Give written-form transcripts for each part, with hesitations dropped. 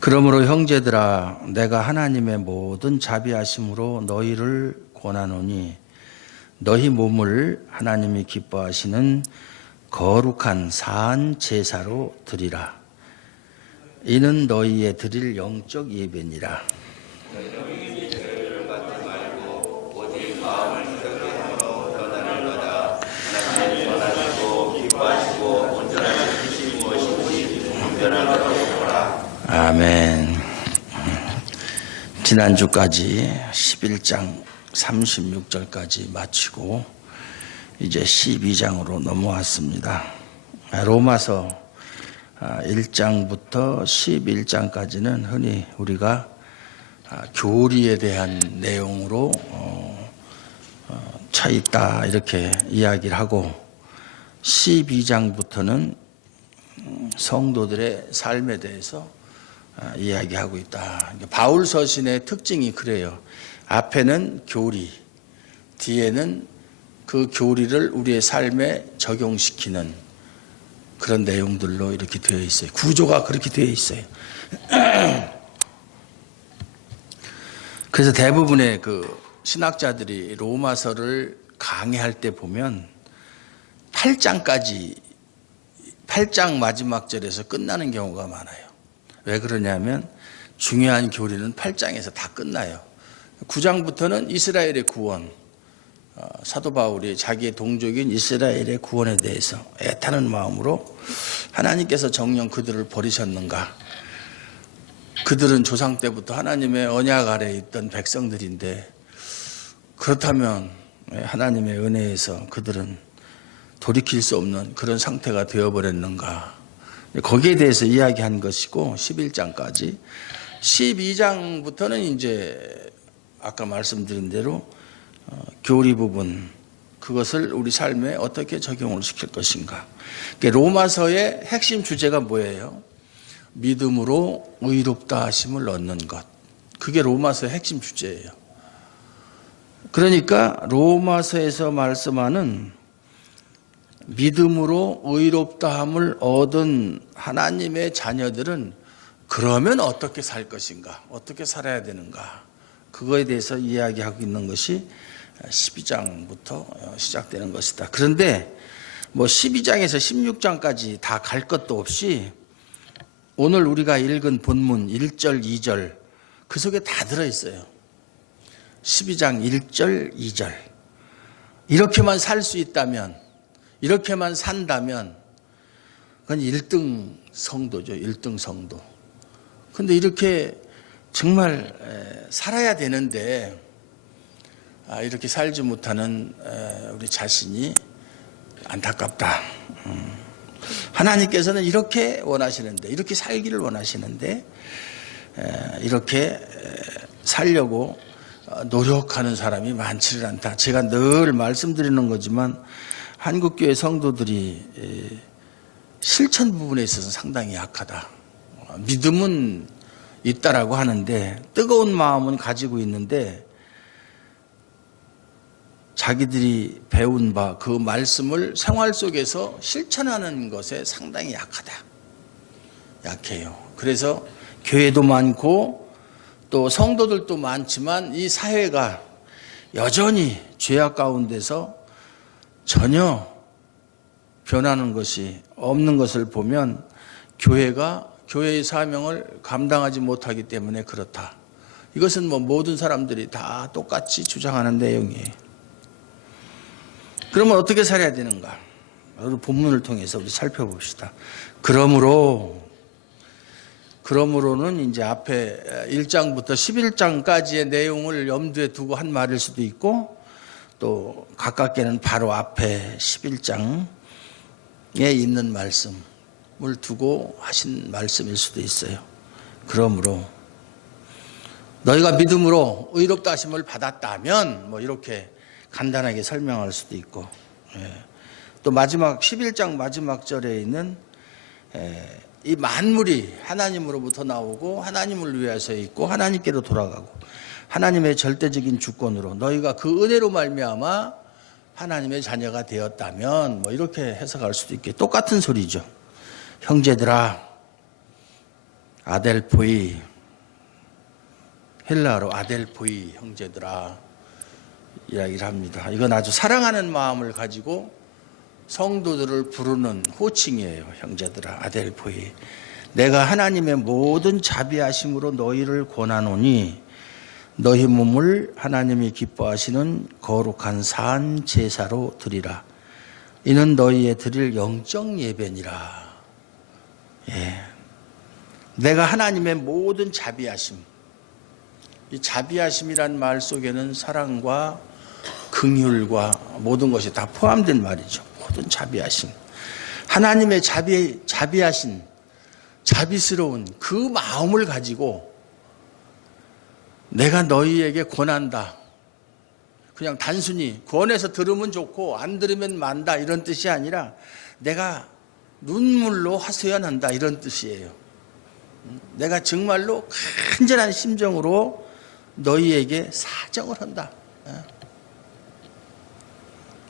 그러므로 형제들아, 내가 하나님의 모든 자비하심으로 너희를 권하노니 너희 몸을 하나님이 기뻐하시는 거룩한 사한 제사로 드리라. 이는 너희의 드릴 영적 예배니라. 아멘. 지난주까지 11장 36절까지 마치고 이제 12장으로 넘어왔습니다. 로마서 1장부터 11장까지는 흔히 우리가 교리에 대한 내용으로 차 있다 이렇게 이야기를 하고 12장부터는 성도들의 삶에 대해서 이야기하고 있다. 바울 서신의 특징이 그래요. 앞에는 교리, 뒤에는 그 교리를 우리의 삶에 적용시키는 그런 내용들로 이렇게 되어 있어요. 구조가 그렇게 되어 있어요. 그래서 대부분의 그 신학자들이 로마서를 강의할 때 보면 8장 마지막 절에서 끝나는 경우가 많아요. 왜 그러냐면 중요한 교리는 8장에서 다 끝나요. 9장부터는 이스라엘의 구원, 사도 바울이 자기의 동족인 이스라엘의 구원에 대해서 애타는 마음으로 하나님께서 정녕 그들을 버리셨는가? 그들은 조상 때부터 하나님의 언약 아래에 있던 백성들인데 그렇다면 하나님의 은혜에서 그들은 돌이킬 수 없는 그런 상태가 되어버렸는가? 거기에 대해서 이야기한 것이고 11장까지 12장부터는 이제 아까 말씀드린 대로 교리 부분 그것을 우리 삶에 어떻게 적용을 시킬 것인가. 로마서의 핵심 주제가 뭐예요? 믿음으로 의롭다 하심을 얻는 것. 그게 로마서의 핵심 주제예요. 그러니까 로마서에서 말씀하는 믿음으로 의롭다함을 얻은 하나님의 자녀들은 그러면 어떻게 살 것인가? 어떻게 살아야 되는가? 그거에 대해서 이야기하고 있는 것이 12장부터 시작되는 것이다. 그런데 뭐 12장에서 16장까지 다 갈 것도 없이 오늘 우리가 읽은 본문 1절, 2절 그 속에 다 들어있어요. 12장 1절, 2절. 이렇게만 살 수 있다면, 이렇게만 산다면 그건 1등 성도죠. 1등 성도. 근데 이렇게 정말 살아야 되는데 이렇게 살지 못하는 우리 자신이 안타깝다. 하나님께서는 이렇게 원하시는데, 이렇게 살기를 원하시는데 이렇게 살려고 노력하는 사람이 많지를 않다. 제가 늘 말씀드리는 거지만 한국교회 성도들이 실천 부분에 있어서 상당히 약하다. 믿음은 있다라고 하는데 뜨거운 마음은 가지고 있는데 자기들이 배운 바 그 말씀을 생활 속에서 실천하는 것에 상당히 약하다. 약해요. 그래서 교회도 많고 또 성도들도 많지만 이 사회가 여전히 죄악 가운데서 전혀 변하는 것이 없는 것을 보면 교회가 교회의 사명을 감당하지 못하기 때문에 그렇다. 이것은 뭐 모든 사람들이 다 똑같이 주장하는 내용이에요. 그러면 어떻게 살아야 되는가? 본문을 통해서 우리 살펴봅시다. 그러므로는 이제 앞에 1장부터 11장까지의 내용을 염두에 두고 한 말일 수도 있고 또 가깝게는 바로 앞에 11장에 있는 말씀을 두고 하신 말씀일 수도 있어요. 그러므로 너희가 믿음으로 의롭다 하심을 받았다면 뭐 이렇게 간단하게 설명할 수도 있고 또 마지막 11장 마지막 절에 있는 이 만물이 하나님으로부터 나오고 하나님을 위해서 있고 하나님께로 돌아가고 하나님의 절대적인 주권으로 너희가 그 은혜로 말미암아 하나님의 자녀가 되었다면 뭐 이렇게 해석할 수도 있게 똑같은 소리죠. 형제들아, 아델포이, 헬라어로 아델포이 형제들아 이야기를 합니다. 이건 아주 사랑하는 마음을 가지고 성도들을 부르는 호칭이에요. 형제들아, 아델포이. 내가 하나님의 모든 자비하심으로 너희를 권하노니 너희 몸을 하나님이 기뻐하시는 거룩한 산 제사로 드리라. 이는 너희의 드릴 영적 예배니라. 예. 내가 하나님의 모든 자비하심, 이 자비하심이란 말 속에는 사랑과 긍휼과 모든 것이 다 포함된 말이죠. 모든 자비하심. 하나님의 자비하신, 자비스러운 그 마음을 가지고 내가 너희에게 권한다. 그냥 단순히 권해서 들으면 좋고 안 들으면 만다 이런 뜻이 아니라 내가 눈물로 하소연한다 이런 뜻이에요. 내가 정말로 간절한 심정으로 너희에게 사정을 한다.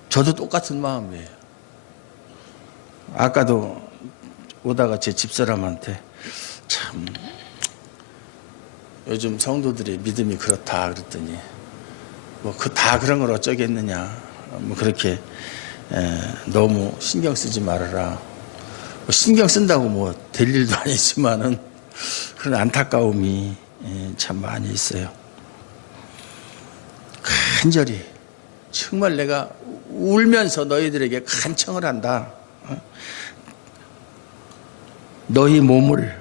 저도 똑같은 마음이에요. 아까도 오다가 제 집사람한테 참 요즘 성도들의 믿음이 그렇다 그랬더니 뭐 그 다 그런 걸 어쩌겠느냐, 뭐 그렇게 너무 신경 쓰지 말아라. 뭐 신경 쓴다고 뭐 될 일도 아니지만은 그런 안타까움이 참 많이 있어요. 간절히 정말 내가 울면서 너희들에게 간청을 한다. 너희 몸을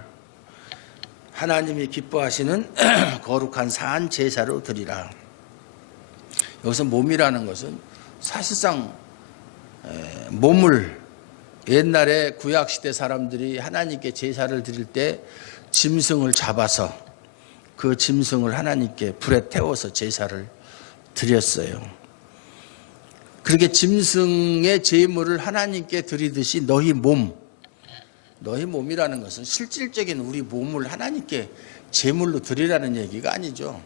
하나님이 기뻐하시는 거룩한 산 제사로 드리라. 여기서 몸이라는 것은 사실상 몸을 옛날에 구약시대 사람들이 하나님께 제사를 드릴 때 짐승을 잡아서 그 짐승을 하나님께 불에 태워서 제사를 드렸어요. 그렇게 짐승의 제물을 하나님께 드리듯이 너희 몸이라는 것은 실질적인 우리 몸을 하나님께 제물로 드리라는 얘기가 아니죠.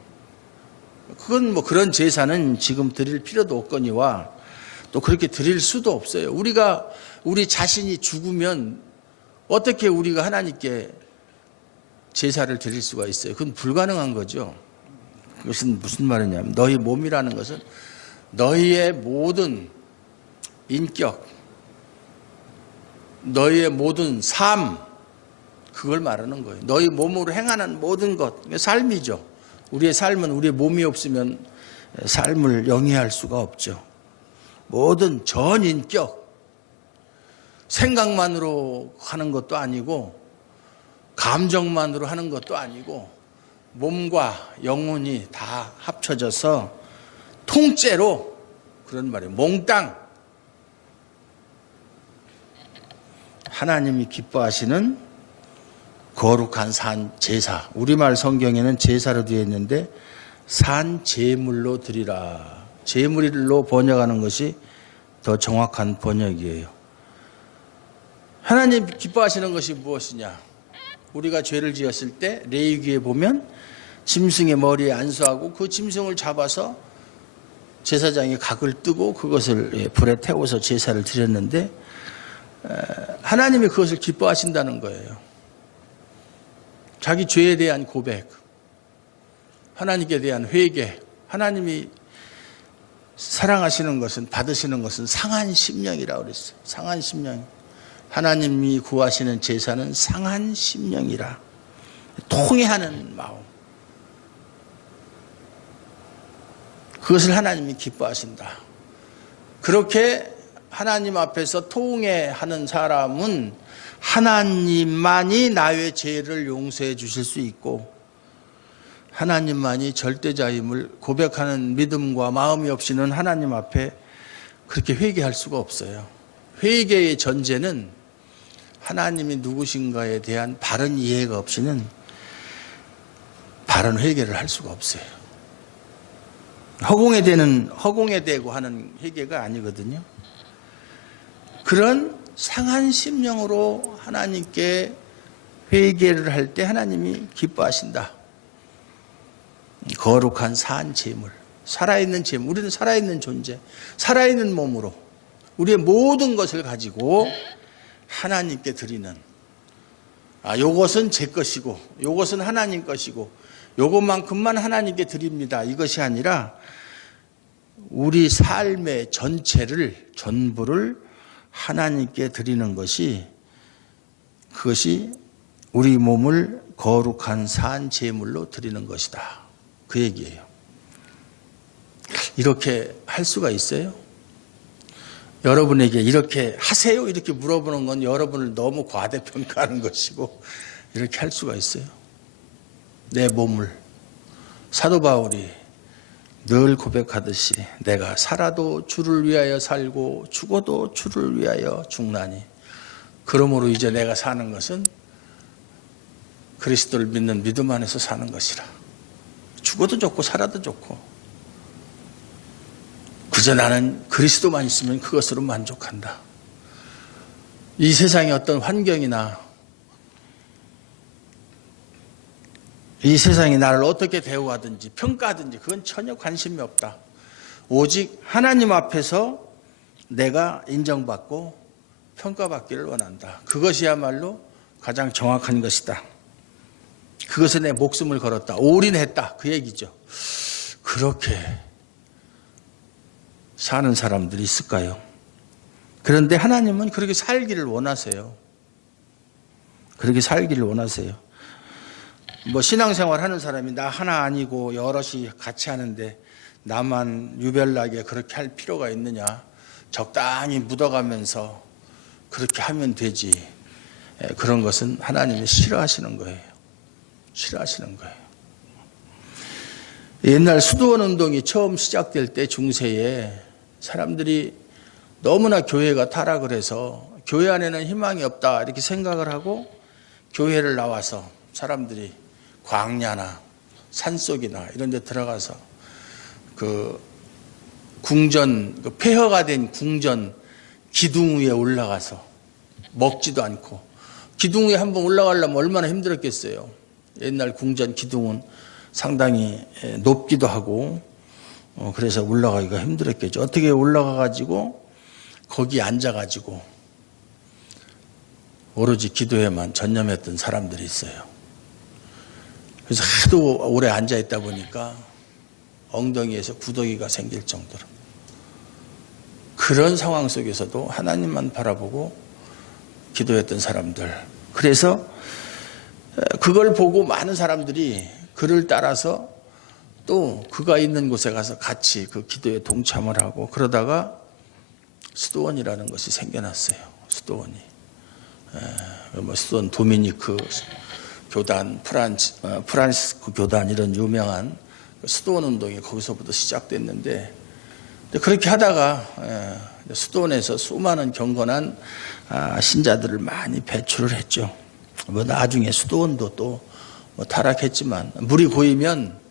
그건 뭐 그런 제사는 지금 드릴 필요도 없거니와 또 그렇게 드릴 수도 없어요. 우리 자신이 죽으면 어떻게 우리가 하나님께 제사를 드릴 수가 있어요? 그건 불가능한 거죠. 그것은 무슨 말이냐면 너희 몸이라는 것은 너희의 모든 인격, 너희의 모든 삶, 그걸 말하는 거예요. 너희 몸으로 행하는 모든 것, 삶이죠. 우리의 삶은 우리의 몸이 없으면 삶을 영위할 수가 없죠. 모든 전 인격, 생각만으로 하는 것도 아니고 감정만으로 하는 것도 아니고 몸과 영혼이 다 합쳐져서 통째로 그런 말이에요. 몽땅 하나님이 기뻐하시는 거룩한 산 제사. 우리말 성경에는 제사로 되어 있는데 산 제물로 드리라. 제물로 번역하는 것이 더 정확한 번역이에요. 하나님 기뻐하시는 것이 무엇이냐? 우리가 죄를 지었을 때 레위기에 보면 짐승의 머리에 안수하고 그 짐승을 잡아서 제사장이 각을 뜨고 그것을 불에 태워서 제사를 드렸는데 하나님이 그것을 기뻐하신다는 거예요. 자기 죄에 대한 고백, 하나님께 대한 회개, 하나님이 사랑하시는 것은, 받으시는 것은 상한 심령이라고 그랬어요. 상한 심령. 하나님이 구하시는 제사는 상한 심령이라. 통회하는 마음. 그것을 하나님이 기뻐하신다. 그렇게 하나님 앞에서 통회하는 사람은 하나님만이 나의 죄를 용서해 주실 수 있고 하나님만이 절대자임을 고백하는 믿음과 마음이 없이는 하나님 앞에 그렇게 회개할 수가 없어요. 회개의 전제는 하나님이 누구신가에 대한 바른 이해가 없이는 바른 회개를 할 수가 없어요. 허공에 대고 하는 회개가 아니거든요. 그런 상한 심령으로 하나님께 회개를 할 때 하나님이 기뻐하신다. 거룩한 산 제물, 살아있는 제물, 우리는 살아있는 존재, 살아있는 몸으로 우리의 모든 것을 가지고 하나님께 드리는 요것은 제 것이고 요것은 하나님 것이고 요것만큼만 하나님께 드립니다. 이것이 아니라 우리 삶의 전체를 전부를 하나님께 드리는 것이 그것이 우리 몸을 거룩한 산 제물로 드리는 것이다. 그 얘기예요. 이렇게 할 수가 있어요? 여러분에게 이렇게 하세요? 이렇게 물어보는 건 여러분을 너무 과대평가하는 것이고 이렇게 할 수가 있어요? 내 몸을 사도 바울이 늘 고백하듯이 내가 살아도 주를 위하여 살고 죽어도 주를 위하여 죽나니 그러므로 이제 내가 사는 것은 그리스도를 믿는 믿음 안에서 사는 것이라. 죽어도 좋고 살아도 좋고 그저 나는 그리스도만 있으면 그것으로 만족한다. 이 세상의 어떤 환경이나 이 세상이 나를 어떻게 대우하든지 평가하든지 그건 전혀 관심이 없다. 오직 하나님 앞에서 내가 인정받고 평가받기를 원한다. 그것이야말로 가장 정확한 것이다. 그것에 내 목숨을 걸었다. 올인했다. 그 얘기죠. 그렇게 사는 사람들이 있을까요? 그런데 하나님은 그렇게 살기를 원하세요. 그렇게 살기를 원하세요. 신앙생활 하는 사람이 나 하나 아니고 여럿이 같이 하는데 나만 유별나게 그렇게 할 필요가 있느냐. 적당히 묻어가면서 그렇게 하면 되지. 그런 것은 하나님이 싫어하시는 거예요. 싫어하시는 거예요. 옛날 수도원 운동이 처음 시작될 때 중세에 사람들이 너무나 교회가 타락을 해서 교회 안에는 희망이 없다 이렇게 생각을 하고 교회를 나와서 사람들이 광야나 산속이나 이런 데 들어가서 그 궁전, 폐허가 된 궁전 기둥 위에 올라가서 먹지도 않고 기둥 위에 한번 올라가려면 얼마나 힘들었겠어요. 옛날 궁전 기둥은 상당히 높기도 하고 그래서 올라가기가 힘들었겠죠. 어떻게 올라가가지고 거기 앉아가지고 오로지 기도에만 전념했던 사람들이 있어요. 그래서 하도 오래 앉아있다 보니까 엉덩이에서 구더기가 생길 정도로 그런 상황 속에서도 하나님만 바라보고 기도했던 사람들. 그래서 그걸 보고 많은 사람들이 그를 따라서 또 그가 있는 곳에 가서 같이 그 기도에 동참을 하고 그러다가 수도원이라는 것이 생겨났어요. 수도원이. 수도원 도미니크 교단, 프란시스코 교단 이런 유명한 수도원 운동이 거기서부터 시작됐는데 그렇게 하다가 수도원에서 수많은 경건한 신자들을 많이 배출을 했죠. 나중에 수도원도 또 타락했지만 물이 고이면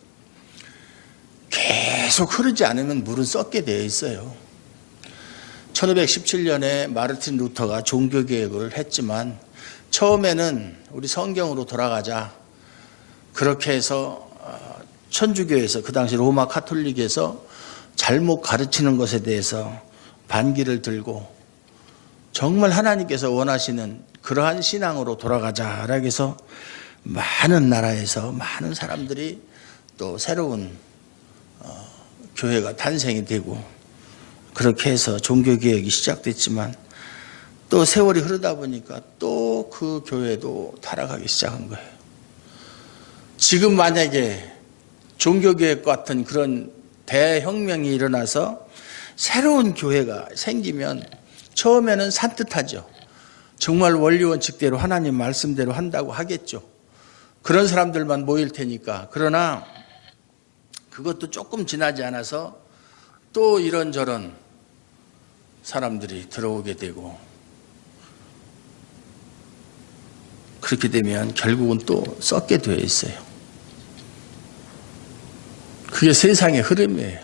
계속 흐르지 않으면 물은 썩게 되어 있어요. 1517년에 마르틴 루터가 종교개혁을 했지만 처음에는 우리 성경으로 돌아가자 그렇게 해서 천주교에서 그 당시 로마 카톨릭에서 잘못 가르치는 것에 대해서 반기를 들고 정말 하나님께서 원하시는 그러한 신앙으로 돌아가자라고 해서 많은 나라에서 많은 사람들이 또 새로운 교회가 탄생이 되고 그렇게 해서 종교개혁이 시작됐지만 또 세월이 흐르다 보니까 또 그 교회도 타락하기 시작한 거예요. 지금 만약에 종교개혁 같은 그런 대혁명이 일어나서 새로운 교회가 생기면 처음에는 산뜻하죠. 정말 원리원칙대로 하나님 말씀대로 한다고 하겠죠. 그런 사람들만 모일 테니까. 그러나 그것도 조금 지나지 않아서 또 이런저런 사람들이 들어오게 되고 그렇게 되면 결국은 또 썩게 되어 있어요. 그게 세상의 흐름이에요.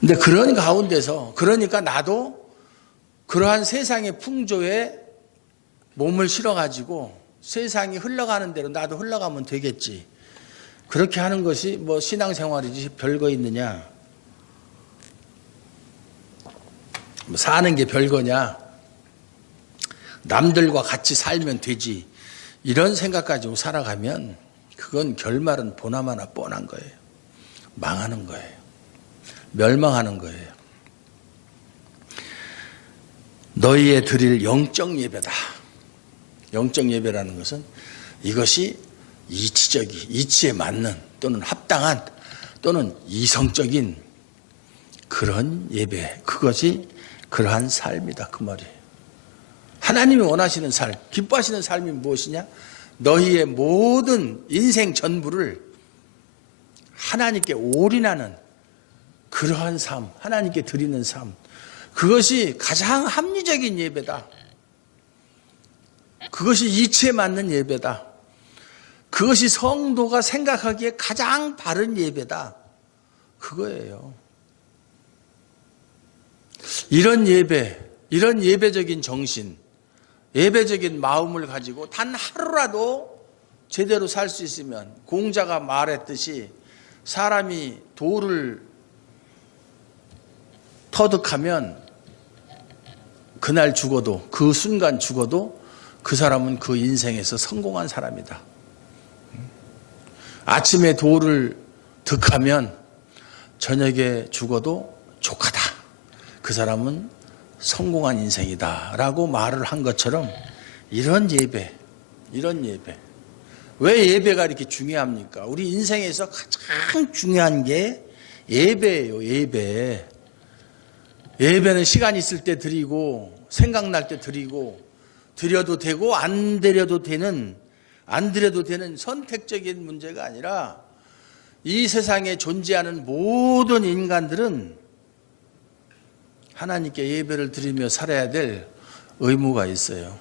근데 그런 가운데서 그러니까 나도 그러한 세상의 풍조에 몸을 실어가지고 세상이 흘러가는 대로 나도 흘러가면 되겠지. 그렇게 하는 것이 신앙생활이지 별거 있느냐. 사는 게 별거냐. 남들과 같이 살면 되지, 이런 생각 가지고 살아가면 그건 결말은 보나마나 뻔한 거예요. 망하는 거예요. 멸망하는 거예요. 너희에 드릴 영적 예배다. 영적 예배라는 것은 이것이 이치에 맞는 또는 합당한 또는 이성적인 그런 예배, 그것이 그러한 삶이다, 그 말이에요. 하나님이 원하시는 삶, 기뻐하시는 삶이 무엇이냐? 너희의 모든 인생 전부를 하나님께 올인하는 그러한 삶, 하나님께 드리는 삶, 그것이 가장 합리적인 예배다. 그것이 이치에 맞는 예배다. 그것이 성도가 생각하기에 가장 바른 예배다. 그거예요. 이런 예배, 이런 예배적인 정신, 예배적인 마음을 가지고 단 하루라도 제대로 살 수 있으면, 공자가 말했듯이 사람이 돌을 터득하면 그날 죽어도, 그 순간 죽어도 그 사람은 그 인생에서 성공한 사람이다. 아침에 돌을 득하면 저녁에 죽어도 조카다. 그 사람은 성공한 인생이다 라고 말을 한 것처럼, 이런 예배, 이런 예배. 왜 예배가 이렇게 중요합니까? 우리 인생에서 가장 중요한 게 예배예요. 예배. 예배는 시간 있을 때 드리고, 생각날 때 드리고, 드려도 되고 안 드려도 되는 선택적인 문제가 아니라, 이 세상에 존재하는 모든 인간들은 하나님께 예배를 드리며 살아야 될 의무가 있어요.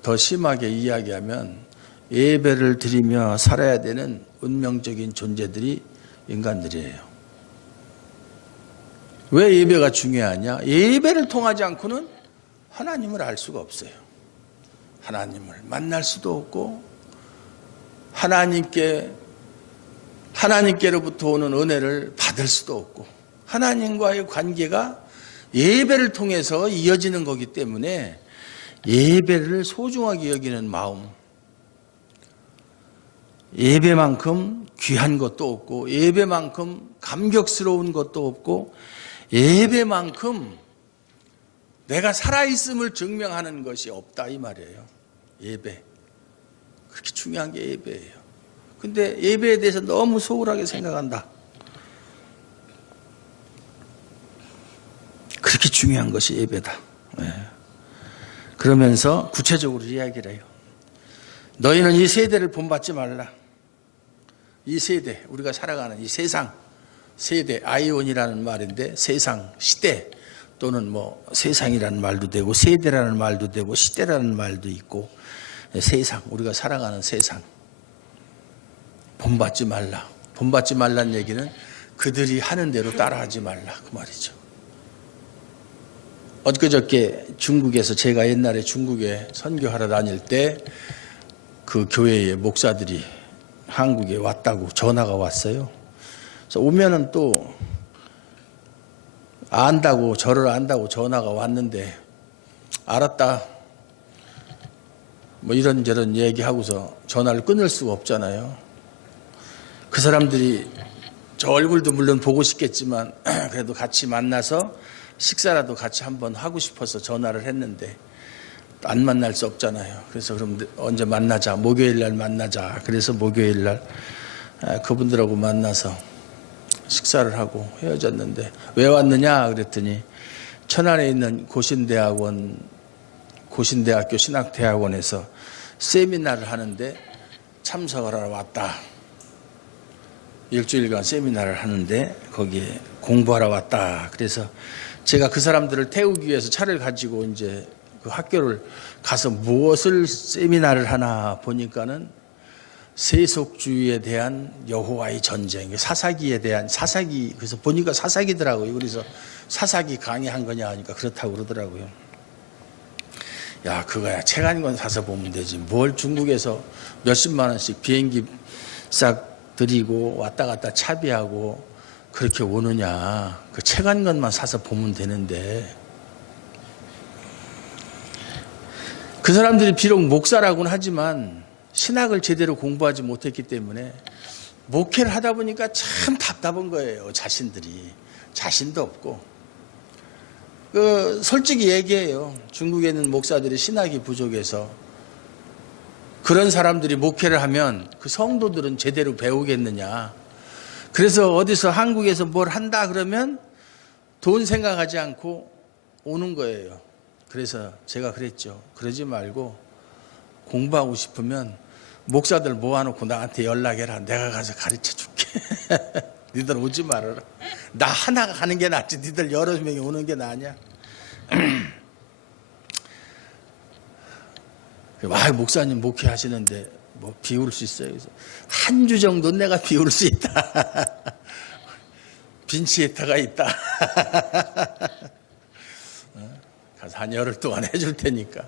더 심하게 이야기하면 예배를 드리며 살아야 되는 운명적인 존재들이 인간들이에요. 왜 예배가 중요하냐? 예배를 통하지 않고는 하나님을 알 수가 없어요. 하나님을 만날 수도 없고, 하나님께로부터 오는 은혜를 받을 수도 없고, 하나님과의 관계가 예배를 통해서 이어지는 거기 때문에 예배를 소중하게 여기는 마음, 예배만큼 귀한 것도 없고, 예배만큼 감격스러운 것도 없고, 예배만큼 내가 살아있음을 증명하는 것이 없다, 이 말이에요. 예배. 그렇게 중요한 게 예배예요. 근데 예배에 대해서 너무 소홀하게 생각한다. 그렇게 중요한 것이 예배다. 네. 그러면서 구체적으로 이야기를 해요. 너희는 이 세대를 본받지 말라. 이 세대, 우리가 살아가는 이 세상, 세대, 아이온이라는 말인데, 세상, 시대, 또는 뭐 세상이라는 말도 되고, 세대라는 말도 되고, 시대라는 말도 있고, 세상, 우리가 살아가는 세상, 본받지 말라. 본받지 말라는 얘기는 그들이 하는 대로 따라하지 말라, 그 말이죠. 엊그저께 중국에서, 제가 옛날에 중국에 선교하러 다닐 때 그 교회의 목사들이 한국에 왔다고 전화가 왔어요. 그래서 오면은 또 저를 안다고 전화가 왔는데, 알았다, 뭐 이런저런 얘기하고서 전화를 끊을 수가 없잖아요. 그 사람들이 저 얼굴도 물론 보고 싶겠지만 그래도 같이 만나서 식사라도 같이 한번 하고 싶어서 전화를 했는데 안 만날 수 없잖아요. 그래서 그럼 언제 만나자, 목요일 날 만나자. 그래서 목요일 날 그분들하고 만나서 식사를 하고 헤어졌는데, 왜 왔느냐 그랬더니 천안에 있는 고신대학교 신학대학원에서 세미나를 하는데 참석을 하러 왔다. 일주일간 세미나를 하는데 거기에 공부하러 왔다. 그래서 제가 그 사람들을 태우기 위해서 차를 가지고 이제 그 학교를 가서 무엇을 세미나를 하나 보니까는 세속주의에 대한 여호와의 전쟁, 사사기에 대한 사사기, 그래서 보니까 사사기더라고요. 그래서 사사기 강의한 거냐 하니까 그렇다고 그러더라고요. 야, 그거야. 책 한 권 사서 보면 되지. 뭘 중국에서 몇십만 원씩 비행기 싹 들이고 왔다 갔다 차비하고 그렇게 오느냐. 그 책 한 권만 사서 보면 되는데. 그 사람들이 비록 목사라고는 하지만 신학을 제대로 공부하지 못했기 때문에 목회를 하다 보니까 참 답답한 거예요. 자신들이. 자신도 없고. 솔직히 얘기해요. 중국에 있는 목사들이 신학이 부족해서 그런 사람들이 목회를 하면 그 성도들은 제대로 배우겠느냐. 그래서 어디서 한국에서 뭘 한다 그러면 돈 생각하지 않고 오는 거예요. 그래서 제가 그랬죠. 그러지 말고 공부하고 싶으면 목사들 모아놓고 나한테 연락해라. 내가 가서 가르쳐 줄게. 니들 오지 말아라. 나 하나가 가는 게 낫지. 니들 여러 명이 오는 게 나으냐. 목사님 목회하시는데 뭐 비울 수 있어요. 한 주 정도 내가 비울 수 있다. 빈치에타가 있다. 가서 한 열흘 동안 해줄 테니까.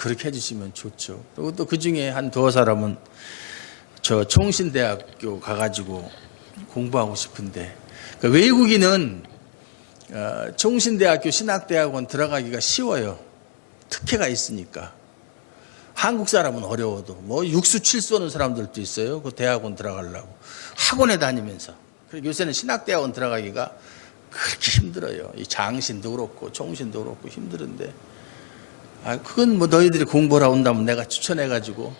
그렇게 해주시면 좋죠. 또 그 중에 한 두어 사람은 저 총신대학교 가가지고 공부하고 싶은데, 그러니까 외국인은 총신대학교 신학대학원 들어가기가 쉬워요. 특혜가 있으니까. 한국 사람은 어려워도 뭐 육수 칠 쏘는 사람들도 있어요. 그 대학원 들어가려고 학원에 다니면서. 요새는 신학대학원 들어가기가 그렇게 힘들어요. 이 장신도 그렇고 총신도 그렇고 힘들은데, 그건 뭐 너희들이 공부하러 온다면 내가 추천해가지고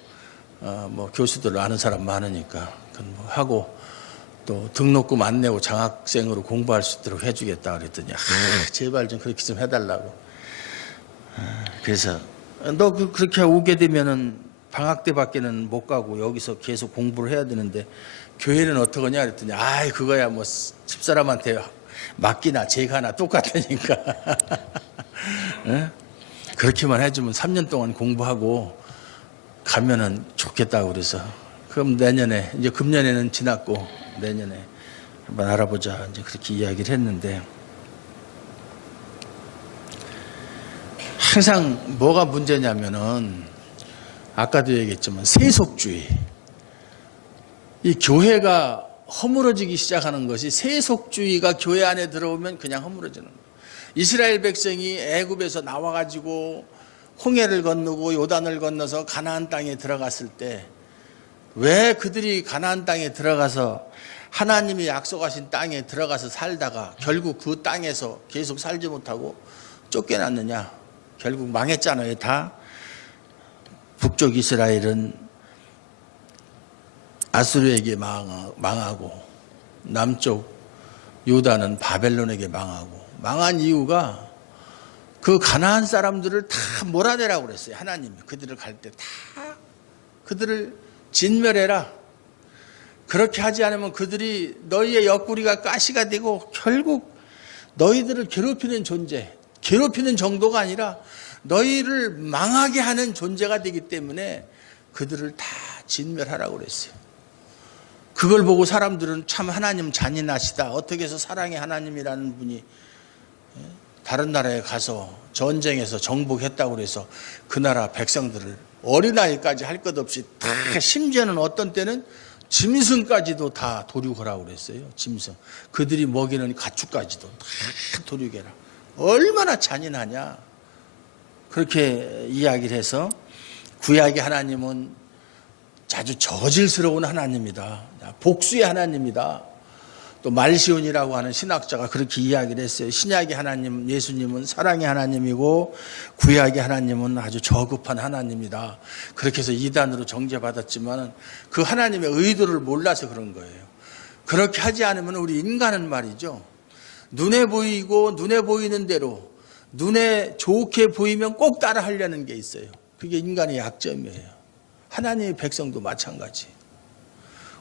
뭐 교수들 아는 사람 많으니까 그건 뭐 하고 또 등록금 안 내고 장학생으로 공부할 수 있도록 해주겠다 그랬더니 제발 좀 그렇게 좀 해달라고. 그래서 너 그렇게 오게 되면은 방학 때밖에는 못 가고 여기서 계속 공부를 해야 되는데 교회는 어떡하냐 그랬더니 그거야 뭐 집사람한테 맡기나 제가나 똑같으니까. 그렇게만 해주면 3년 동안 공부하고 가면은 좋겠다고 그래서 그럼 내년에 이제 금년에는 지났고 내년에 한번 알아보자 이제 그렇게 이야기를 했는데, 항상 뭐가 문제냐면은 아까도 얘기했지만 세속주의. 이 교회가 허물어지기 시작하는 것이 세속주의가 교회 안에 들어오면 그냥 허물어지는 거예요. 이스라엘 백성이 애굽에서 나와가지고 홍해를 건너고 요단을 건너서 가나안 땅에 들어갔을 때 왜 그들이 가나안 땅에 들어가서 하나님이 약속하신 땅에 들어가서 살다가 결국 그 땅에서 계속 살지 못하고 쫓겨났느냐. 결국 망했잖아요. 다. 북쪽 이스라엘은 아수르에게 망하고 남쪽 유다는 바벨론에게 망하고, 망한 이유가 그 가나안 사람들을 다 몰아내라고 그랬어요. 하나님이 그들을 갈 때 다 그들을 진멸해라. 그렇게 하지 않으면 그들이 너희의 옆구리가 가시가 되고 결국 너희들을 괴롭히는 존재, 괴롭히는 정도가 아니라 너희를 망하게 하는 존재가 되기 때문에 그들을 다 진멸하라고 그랬어요. 그걸 보고 사람들은 참 하나님 잔인하시다. 어떻게 해서 사랑의 하나님이라는 분이 다른 나라에 가서 전쟁에서 정복했다고 그래서 그 나라 백성들을 어린아이까지 할 것 없이 다, 심지어는 어떤 때는 짐승까지도 다 도륙하라고 그랬어요. 짐승. 그들이 먹이는 가축까지도 다 도륙해라. 얼마나 잔인하냐. 그렇게 이야기를 해서 구약의 하나님은 아주 저질스러운 하나님이다. 복수의 하나님이다. 또 말시온이라고 하는 신학자가 그렇게 이야기를 했어요. 신약의 하나님, 예수님은 사랑의 하나님이고 구약의 하나님은 아주 저급한 하나님이다. 그렇게 해서 이단으로 정죄받았지만 그 하나님의 의도를 몰라서 그런 거예요. 그렇게 하지 않으면 우리 인간은 말이죠. 눈에 보이고 눈에 보이는 대로 눈에 좋게 보이면 꼭 따라 하려는 게 있어요. 그게 인간의 약점이에요. 하나님의 백성도 마찬가지.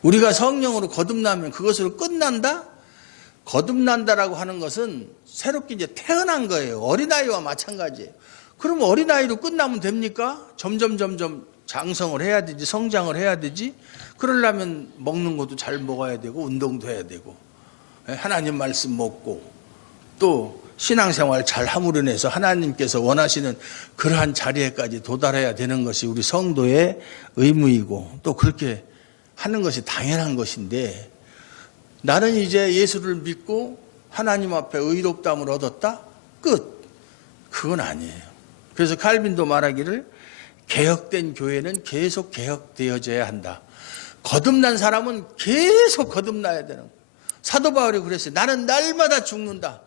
우리가 성령으로 거듭나면 그것으로 끝난다? 거듭난다라고 하는 것은 새롭게 이제 태어난 거예요. 어린아이와 마찬가지예요. 그럼 어린아이로 끝나면 됩니까? 점점 장성을 해야 되지, 성장을 해야 되지. 그러려면 먹는 것도 잘 먹어야 되고 운동도 해야 되고 하나님 말씀 먹고 또 신앙생활 잘 함으로 인해서 하나님께서 원하시는 그러한 자리에까지 도달해야 되는 것이 우리 성도의 의무이고 또 그렇게 하는 것이 당연한 것인데, 나는 이제 예수를 믿고 하나님 앞에 의롭다함을 얻었다? 끝. 그건 아니에요. 그래서 칼빈도 말하기를 개혁된 교회는 계속 개혁되어져야 한다. 거듭난 사람은 계속 거듭나야 되는 거예요. 사도 바울이 그랬어요. 나는 날마다 죽는다.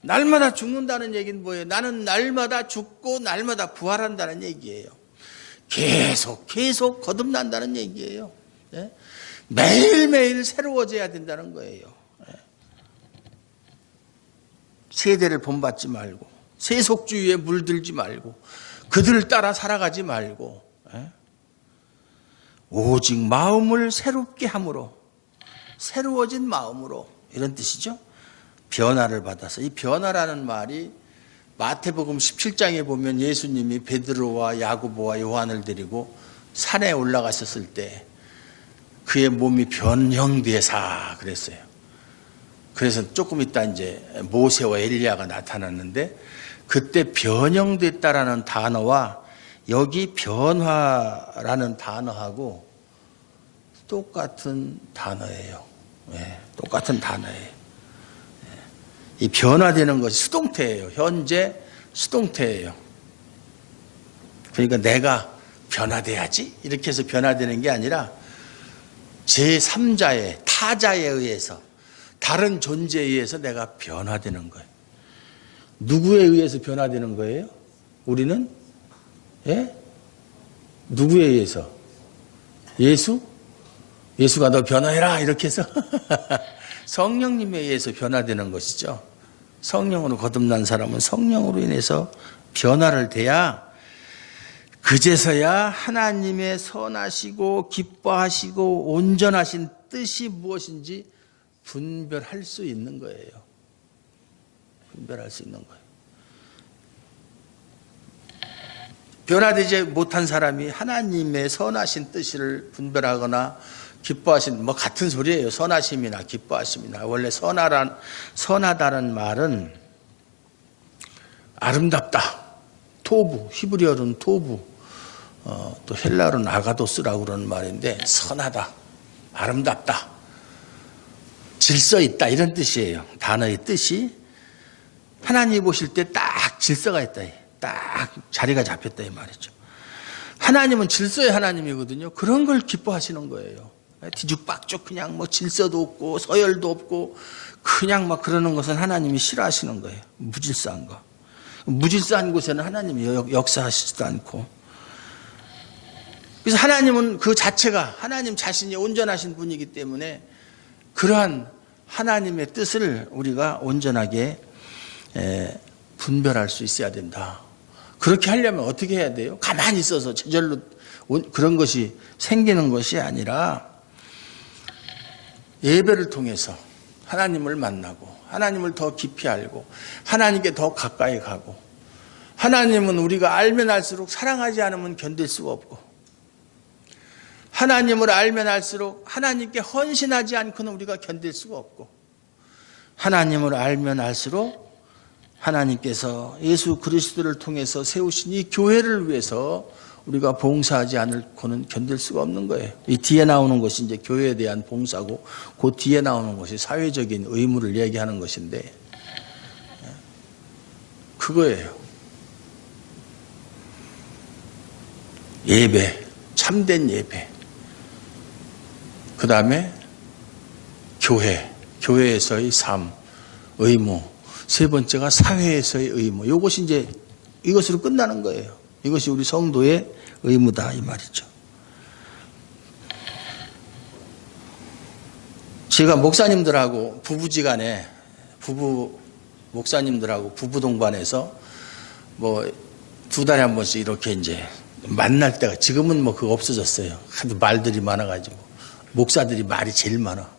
날마다 죽는다는 얘기는 뭐예요? 나는 날마다 죽고 날마다 부활한다는 얘기예요. 계속 거듭난다는 얘기예요. 예? 매일매일 새로워져야 된다는 거예요. 예? 세대를 본받지 말고 세속주의에 물들지 말고 그들을 따라 살아가지 말고 예? 오직 마음을 새롭게 함으로 새로워진 마음으로 이런 뜻이죠. 변화를 받아서 이 변화라는 말이 마태복음 17장에 보면 예수님이 베드로와 야고보와 요한을 데리고 산에 올라가셨을 때 그의 몸이 변형되사 그랬어요. 그래서 조금 있다 이제 모세와 엘리야가 나타났는데 그때 변형됐다라는 단어와 여기 변화라는 단어하고 똑같은 단어예요. 네, 똑같은 단어예요. 이 변화되는 것이 수동태예요. 현재 수동태예요. 그러니까 내가 변화돼야지 이렇게 해서 변화되는 게 아니라 제3자의 타자에 의해서 다른 존재에 의해서 내가 변화되는 거예요. 누구에 의해서 변화되는 거예요? 우리는? 예? 누구에 의해서? 예수? 예수가 너 변화해라 이렇게 해서 성령님에 의해서 변화되는 것이죠. 성령으로 거듭난 사람은 성령으로 인해서 변화를 돼야 그제서야 하나님의 선하시고 기뻐하시고 온전하신 뜻이 무엇인지 분별할 수 있는 거예요. 분별할 수 있는 거예요. 변화되지 못한 사람이 하나님의 선하신 뜻을 분별하거나 기뻐하신 뭐 같은 소리예요. 선하심이나 기뻐하심이나. 원래 선하다는 말은 아름답다. 토부, 히브리어로는 토부, 또 헬라어로는 아가도스라고 그러는 말인데 선하다, 아름답다, 질서 있다 이런 뜻이에요. 단어의 뜻이 하나님이 보실 때 딱 질서가 있다. 딱 자리가 잡혔다 이 말이죠. 하나님은 질서의 하나님이거든요. 그런 걸 기뻐하시는 거예요. 뒤죽박죽 그냥 뭐 질서도 없고 서열도 없고 그냥 막 그러는 것은 하나님이 싫어하시는 거예요. 무질서한 거. 무질서한 곳에는 하나님이 역사하시지도 않고. 그래서 하나님은 그 자체가 하나님 자신이 온전하신 분이기 때문에 그러한 하나님의 뜻을 우리가 온전하게 분별할 수 있어야 된다. 그렇게 하려면 어떻게 해야 돼요? 가만히 있어서 저절로 그런 것이 생기는 것이 아니라 예배를 통해서 하나님을 만나고 하나님을 더 깊이 알고 하나님께 더 가까이 가고 하나님은 우리가 알면 알수록 사랑하지 않으면 견딜 수가 없고 하나님을 알면 알수록 하나님께 헌신하지 않고는 우리가 견딜 수가 없고 하나님을 알면 알수록 하나님께서 예수 그리스도를 통해서 세우신 이 교회를 위해서 우리가 봉사하지 않고는 견딜 수가 없는 거예요. 이 뒤에 나오는 것이 이제 교회에 대한 봉사고 그 뒤에 나오는 것이 사회적인 의무를 얘기하는 것인데 그거예요. 예배, 참된 예배. 그 다음에 교회에서의 삶, 의무. 세 번째가 사회에서의 의무. 이것이 이제 이것으로 끝나는 거예요. 이것이 우리 성도의 의무다 이 말이죠. 제가 목사님들하고 부부지간에 목사님들하고 부부 동반해서 뭐 2달에 한 번씩 이렇게 이제 만날 때가 지금은 뭐 그거 없어졌어요. 하도 말들이 많아가지고 목사들이 말이 제일 많아.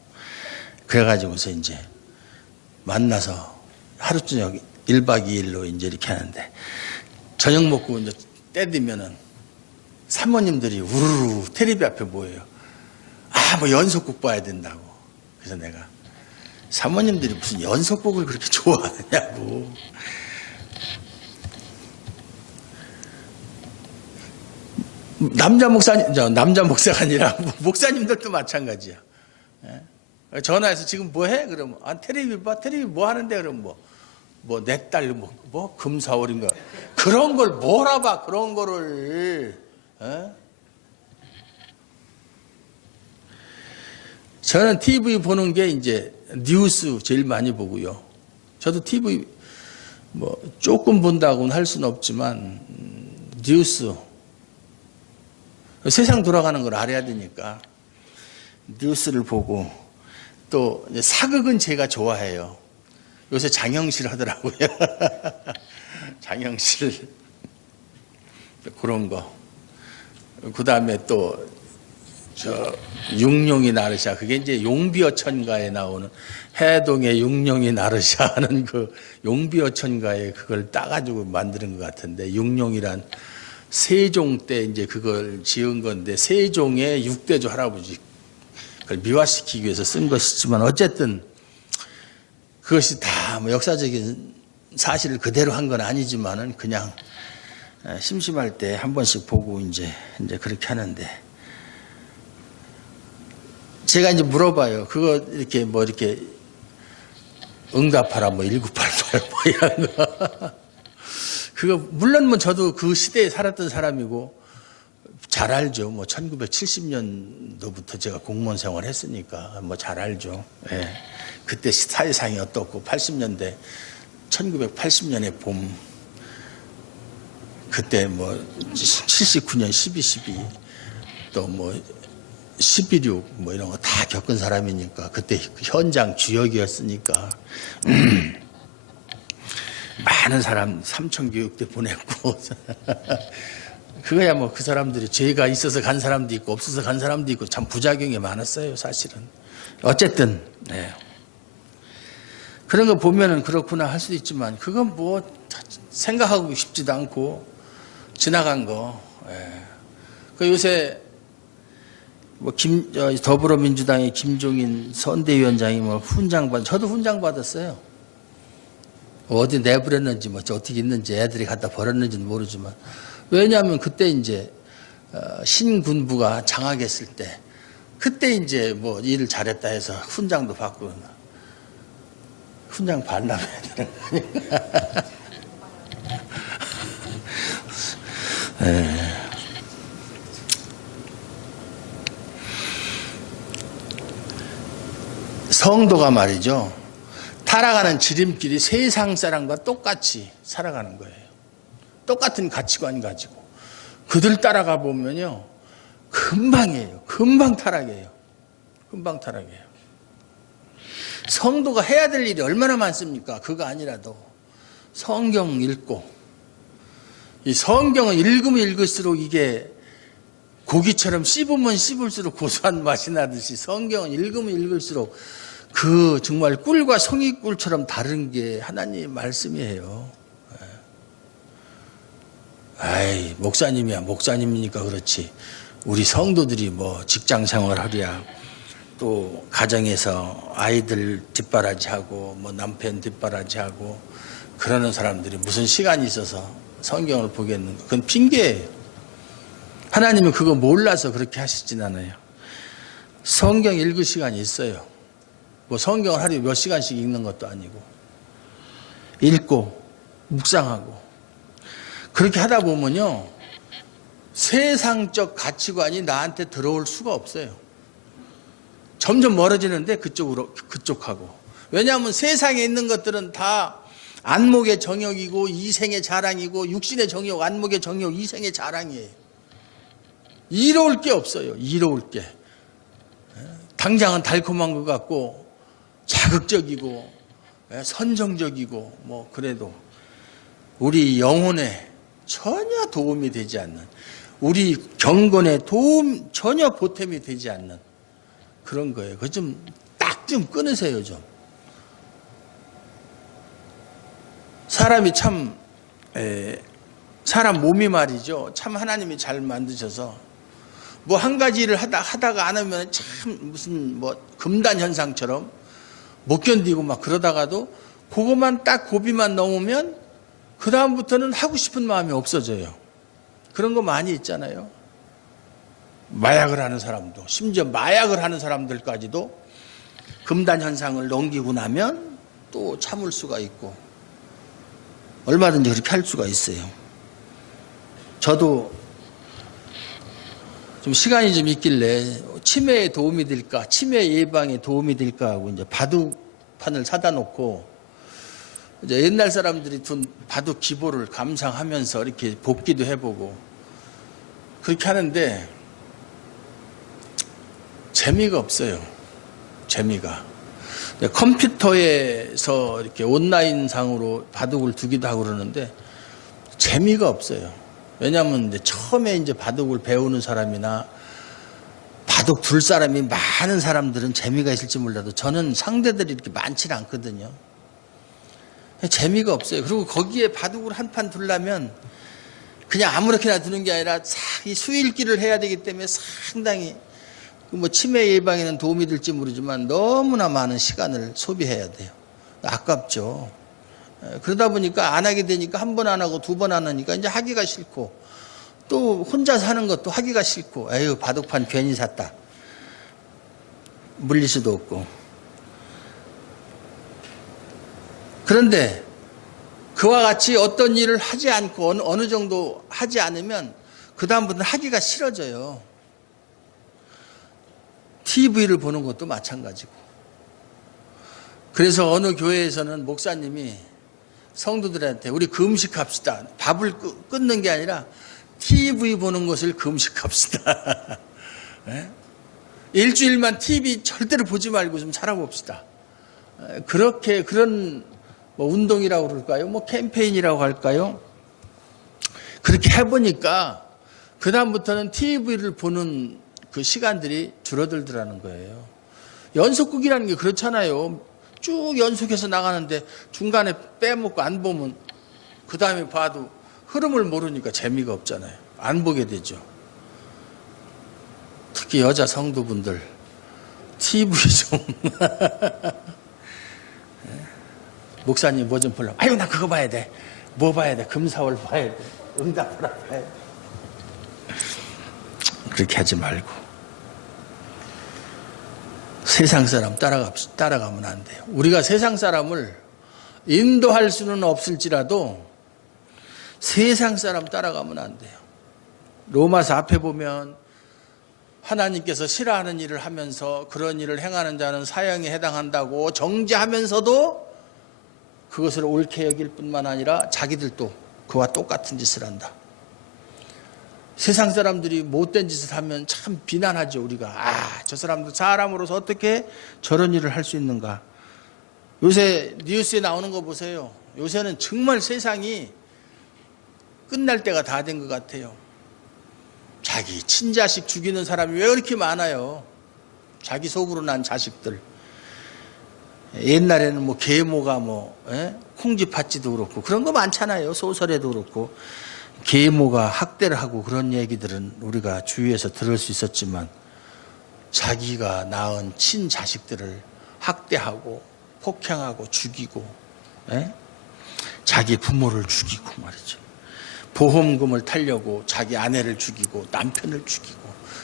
그래가지고서 이제 만나서 하루 저녁 1박 2일로 이제 이렇게 하는데 저녁 먹고 이제 때 되면은 사모님들이 우르르 텔레비 앞에 모여요. 뭐 연속곡 봐야 된다고. 그래서 내가 사모님들이 무슨 연속곡을 그렇게 좋아하느냐고. 남자 목사가 아니라 목사님들도 마찬가지야. 전화해서 지금 뭐 해? 그러면 텔레비 봐. 텔레비 뭐 하는데? 그러면 뭐 내 딸 뭐 금사월인가 그런 걸 뭘 알아봐, 그런 거를. 어? 저는 TV 보는 게 이제 뉴스 제일 많이 보고요. 저도 TV 뭐 조금 본다고는 할 수는 없지만 뉴스, 세상 돌아가는 걸 알아야 되니까 뉴스를 보고, 또 사극은 제가 좋아해요. 요새 장영실 하더라고요. 장영실 그런 거. 그 다음에 또 육룡이 나르샤, 그게 이제 용비어천가에 나오는, 해동의 육룡이 나르샤 하는 그 용비어천가에 그걸 따가지고 만드는 것 같은데, 육룡이란 세종 때 이제 그걸 지은 건데, 세종의 육대조 할아버지 그걸 미화시키기 위해서 쓴 것이지만, 어쨌든 그것이 다 뭐 역사적인 사실을 그대로 한 건 아니지만은 그냥 심심할 때 한 번씩 보고 이제 그렇게 하는데, 제가 이제 물어봐요. 그거 이렇게 뭐 이렇게 응답하라 뭐 1988 뭐 이런 거. 그거 물론 뭐 저도 그 시대에 살았던 사람이고 잘 알죠. 뭐 1970년도부터 제가 공무원 생활을 했으니까 뭐 잘 알죠. 예. 그때 사회상이 어떻고 80년대 1980년의 봄, 그때 뭐 79년 12.12 또 뭐 11.6 뭐 이런 거 다 겪은 사람이니까, 그때 현장 주역이었으니까 많은 사람 삼천교육대 보냈고 그거야 뭐 그 사람들이 죄가 있어서 간 사람도 있고 없어서 간 사람도 있고 참 부작용이 많았어요 사실은. 어쨌든 네. 그런 거 보면은 그렇구나 할 수도 있지만, 그건 뭐 생각하고 싶지도 않고 지나간 거. 예. 그 요새 뭐 더불어민주당의 김종인 선대위원장이 뭐 저도 훈장 받았어요. 어디 내버렸는지 뭐 어떻게 있는지 애들이 갖다 버렸는지는 모르지만, 왜냐하면 그때 이제 신군부가 장악했을 때, 그때 이제 뭐 일을 잘했다 해서 훈장도 받고, 훈장 받려면 되는 거니까. 성도가 말이죠, 타락하는 지름길이 세상 사람과 똑같이 살아가는 거예요. 똑같은 가치관 가지고 그들 따라가 보면요, 금방이에요. 금방 타락해요. 금방 타락해요. 성도가 해야 될 일이 얼마나 많습니까? 그거 아니라도 성경 읽고, 이 성경은 읽으면 읽을수록 이게 고기처럼 씹으면 씹을수록 고소한 맛이 나듯이, 성경은 읽으면 읽을수록 그 정말 꿀과 송이꿀처럼 다른 게 하나님 말씀이에요. 아이, 목사님이야 목사님이니까 그렇지, 우리 성도들이 뭐 직장 생활하랴, 또 가정에서 아이들 뒷바라지하고 뭐 남편 뒷바라지하고 그러는 사람들이 무슨 시간이 있어서 성경을 보겠는가? 그건 핑계예요. 하나님은 그거 몰라서 그렇게 하시진 않아요. 성경 읽을 시간이 있어요. 뭐 성경을 하루에 몇 시간씩 읽는 것도 아니고, 읽고 묵상하고 그렇게 하다 보면요, 세상적 가치관이 나한테 들어올 수가 없어요. 점점 멀어지는데 그쪽하고. 왜냐하면 세상에 있는 것들은 다 안목의 정욕이고 이생의 자랑이고, 육신의 정욕, 안목의 정욕, 이생의 자랑이에요. 이로울 게 없어요. 이로울 게. 당장은 달콤한 것 같고 자극적이고 선정적이고 뭐 그래도 우리 영혼에 전혀 도움이 되지 않는, 우리 경건에 전혀 보탬이 되지 않는 그런 거예요. 그거 좀 끊으세요 좀. 사람이 참 사람 몸이 말이죠, 참 하나님이 잘 만드셔서 뭐 한 가지 일을 하다가 안 하면 참 무슨 뭐 금단 현상처럼 못 견디고 막 그러다가도 그것만 딱 고비만 넘으면 그 다음부터는 하고 싶은 마음이 없어져요. 그런 거 많이 있잖아요. 마약을 하는 사람도, 심지어 마약을 하는 사람들까지도 금단 현상을 넘기고 나면 또 참을 수가 있고 얼마든지 그렇게 할 수가 있어요. 저도 좀 시간이 좀 있길래 치매에 도움이 될까, 치매 예방에 도움이 될까 하고 이제 바둑판을 사다 놓고 이제 옛날 사람들이 둔 바둑 기보를 감상하면서 이렇게 복기도 해보고 그렇게 하는데 재미가 없어요. 재미가. 컴퓨터에서 이렇게 온라인상으로 바둑을 두기도 하고 그러는데 재미가 없어요. 왜냐하면 이제 처음에 이제 바둑을 배우는 사람이나 바둑 둘 사람이 많은 사람들은 재미가 있을지 몰라도 저는 상대들이 이렇게 많지는 않거든요. 재미가 없어요. 그리고 거기에 바둑을 한 판 두려면 그냥 아무렇게나 두는 게 아니라 이 수일기를 해야 되기 때문에 상당히 뭐 치매 예방에는 도움이 될지 모르지만 너무나 많은 시간을 소비해야 돼요. 아깝죠. 그러다 보니까 안 하게 되니까 한 번 안 하고 두 번 안 하니까 이제 하기가 싫고 또 혼자서 하는 것도 하기가 싫고 에휴 바둑판 괜히 샀다. 물릴 수도 없고. 그런데 그와 같이 어떤 일을 하지 않고 어느 정도 하지 않으면 그 다음부터는 하기가 싫어져요. TV를 보는 것도 마찬가지고. 그래서 어느 교회에서는 목사님이 성도들한테 우리 금식합시다. 밥을 끊는 게 아니라 TV 보는 것을 금식합시다. 네? 일주일만 TV 절대로 보지 말고 좀 살아봅시다. 그렇게 그런 뭐 운동이라고 그럴까요? 뭐 캠페인이라고 할까요? 그렇게 해보니까 그 다음부터는 TV를 보는 그 시간들이 줄어들더라는 거예요. 연속극이라는 게 그렇잖아요. 쭉 연속해서 나가는데 중간에 빼먹고 안 보면 그 다음에 봐도 흐름을 모르니까 재미가 없잖아요. 안 보게 되죠. 특히 여자 성도분들 TV 좀 목사님 뭐 좀 보려고 아유 나 그거 봐야 돼. 뭐 봐야 돼. 금사월 봐야 돼. 응답하라 봐야 돼. 그렇게 하지 말고 세상 사람 따라가면 안 돼요. 우리가 세상 사람을 인도할 수는 없을지라도 세상 사람 따라가면 안 돼요. 로마서 앞에 보면 하나님께서 싫어하는 일을 하면서 그런 일을 행하는 자는 사형에 해당한다고 정죄하면서도 그것을 옳게 여길 뿐만 아니라 자기들도 그와 똑같은 짓을 한다. 세상 사람들이 못된 짓을 하면 참 비난하죠. 우리가 저 사람도 사람으로서 어떻게 저런 일을 할 수 있는가. 요새 뉴스에 나오는 거 보세요. 요새는 정말 세상이 끝날 때가 다 된 것 같아요. 자기 친자식 죽이는 사람이 왜 그렇게 많아요. 자기 속으로 난 자식들. 옛날에는 뭐 계모가 콩쥐팥쥐도 그렇고 그런 거 많잖아요. 소설에도 그렇고 계모가 학대를 하고 그런 얘기들은 우리가 주위에서 들을 수 있었지만 자기가 낳은 친자식들을 학대하고 폭행하고 죽이고 자기 부모를 죽이고 말이죠. 보험금을 타려고 자기 아내를 죽이고 남편을 죽이고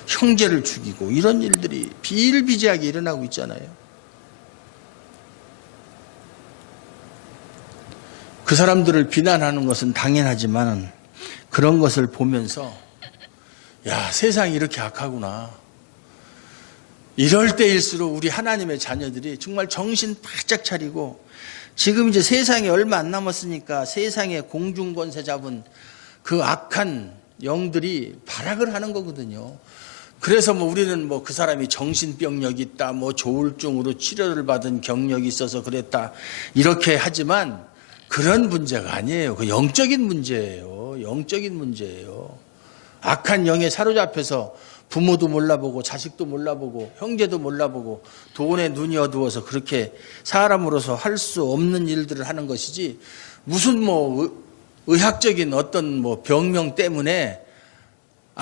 형제를 죽이고 이런 일들이 비일비재하게 일어나고 있잖아요. 그 사람들을 비난하는 것은 당연하지만 그런 것을 보면서 야 세상이 이렇게 악하구나. 이럴 때일수록 우리 하나님의 자녀들이 정말 정신 바짝 차리고 지금 이제 세상에 얼마 안 남았으니까 세상에 공중권세 잡은 그 악한 영들이 발악을 하는 거거든요. 그래서 우리는 그 사람이 정신병력이 있다, 조울증으로 치료를 받은 경력이 있어서 그랬다 이렇게 하지만 그런 문제가 아니에요. 그 영적인 문제예요. 영적인 문제예요. 악한 영에 사로잡혀서 부모도 몰라보고 자식도 몰라보고 형제도 몰라보고 돈에 눈이 어두워서 그렇게 사람으로서 할 수 없는 일들을 하는 것이지 무슨 의학적인 어떤 병명 때문에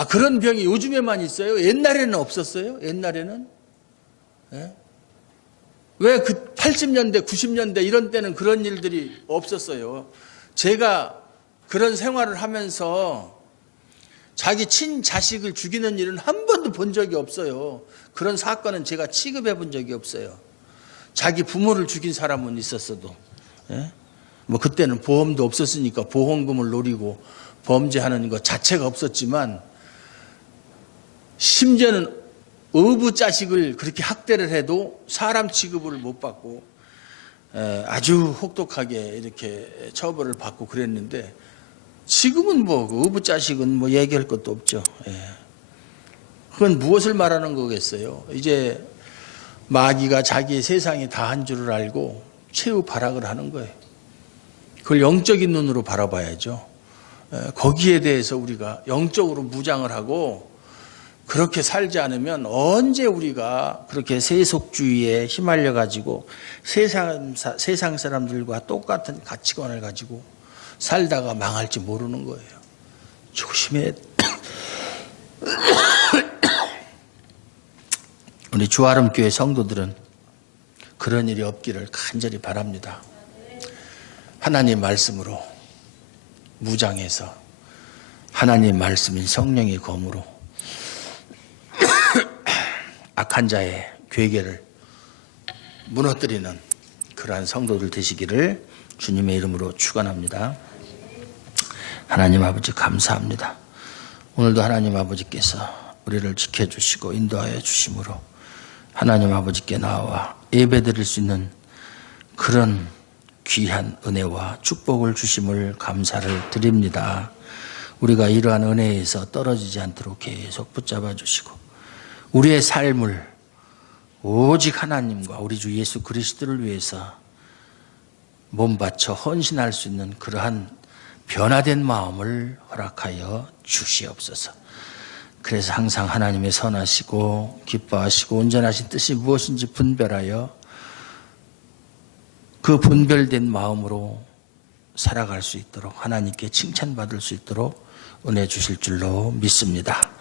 그런 병이 요즘에만 있어요? 옛날에는 없었어요? 옛날에는? 예? 왜 그 80년대, 90년대 이런 때는 그런 일들이 없었어요? 제가 그런 생활을 하면서 자기 친자식을 죽이는 일은 한 번도 본 적이 없어요. 그런 사건은 제가 취급해 본 적이 없어요. 자기 부모를 죽인 사람은 있었어도. 예? 그때는 보험도 없었으니까 보험금을 노리고 범죄하는 것 자체가 없었지만 심지어는 어부 자식을 그렇게 학대를 해도 사람 취급을 못 받고 아주 혹독하게 이렇게 처벌을 받고 그랬는데 지금은 뭐 어부 자식은 뭐 얘기할 것도 없죠. 그건 무엇을 말하는 거겠어요? 이제 마귀가 자기의 세상이 다 한 줄을 알고 최후 발악을 하는 거예요. 그걸 영적인 눈으로 바라봐야죠. 거기에 대해서 우리가 영적으로 무장을 하고 그렇게 살지 않으면 언제 우리가 그렇게 세속주의에 휘말려 가지고 세상 사람들과 똑같은 가치관을 가지고 살다가 망할지 모르는 거예요. 조심해. 우리 주아름교회 성도들은 그런 일이 없기를 간절히 바랍니다. 하나님 말씀으로 무장해서 하나님 말씀인 성령의 검으로 악한 자의 괴계를 무너뜨리는 그러한 성도들 되시기를 주님의 이름으로 축원합니다. 하나님 아버지 감사합니다. 오늘도 하나님 아버지께서 우리를 지켜주시고 인도하여 주심으로 하나님 아버지께 나와 예배드릴 수 있는 그런 귀한 은혜와 축복을 주심을 감사를 드립니다. 우리가 이러한 은혜에서 떨어지지 않도록 계속 붙잡아 주시고 우리의 삶을 오직 하나님과 우리 주 예수 그리스도를 위해서 몸바쳐 헌신할 수 있는 그러한 변화된 마음을 허락하여 주시옵소서. 그래서 항상 하나님의 선하시고 기뻐하시고 온전하신 뜻이 무엇인지 분별하여 그 분별된 마음으로 살아갈 수 있도록 하나님께 칭찬받을 수 있도록 은혜 주실 줄로 믿습니다.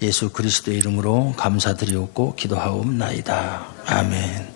예수 그리스도의 이름으로 감사드리옵고 기도하옵나이다. 아멘.